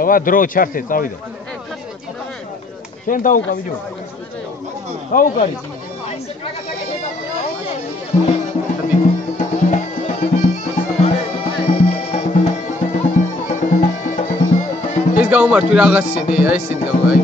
აბა დრო ჩართე წავიდა. შენ დაუკა ბიჭო. გაუკარი. ეს გამომართვი რაღაც ისინი, აი ისინი აი.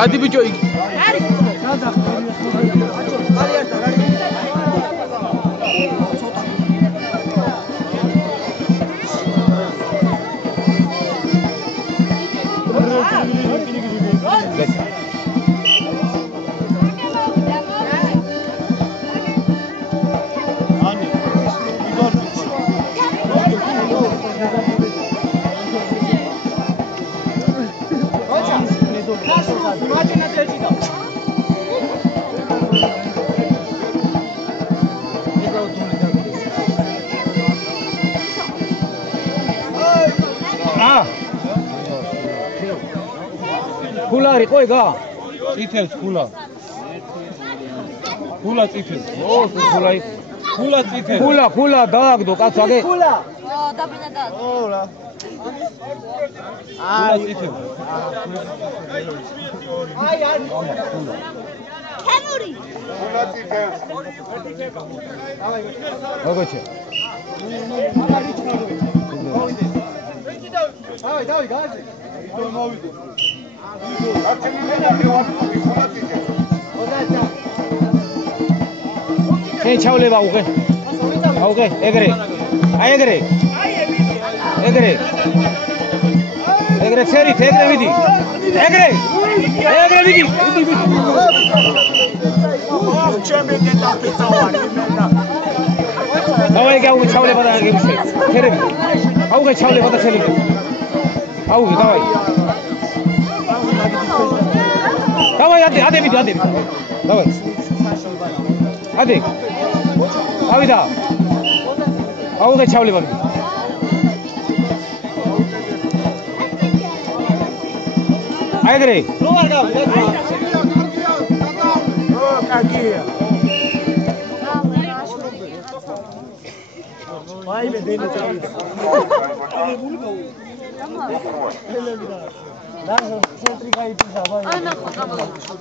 Hadi bir coy. Kulari qoy ga. Წითელს ქულა. ქულა წითელს. ო, ქულა. ქულა წითელს. ქულა დააგდო კაცო აგე. ქულა. ო, დაბინა და. ო, რა. ქულა წითელს. აი. ქემური. ქულა წითელს. აგოჩე. დავი, გააძე. მოვიდე. Hey, chawle ba uke. Uke, egre. Ay egre. Egre seri, egre vidi. Egre vidi. Davay ga uke chawle bada ge ushe. Tere. Uke chawle bada chele. Uke davay. Давай, ade video, ade. Давай. Ade. Avida. Ауга чавли баби. Айгре. О, какие. Ай, бедина чавли. Даже центри кайти, давай.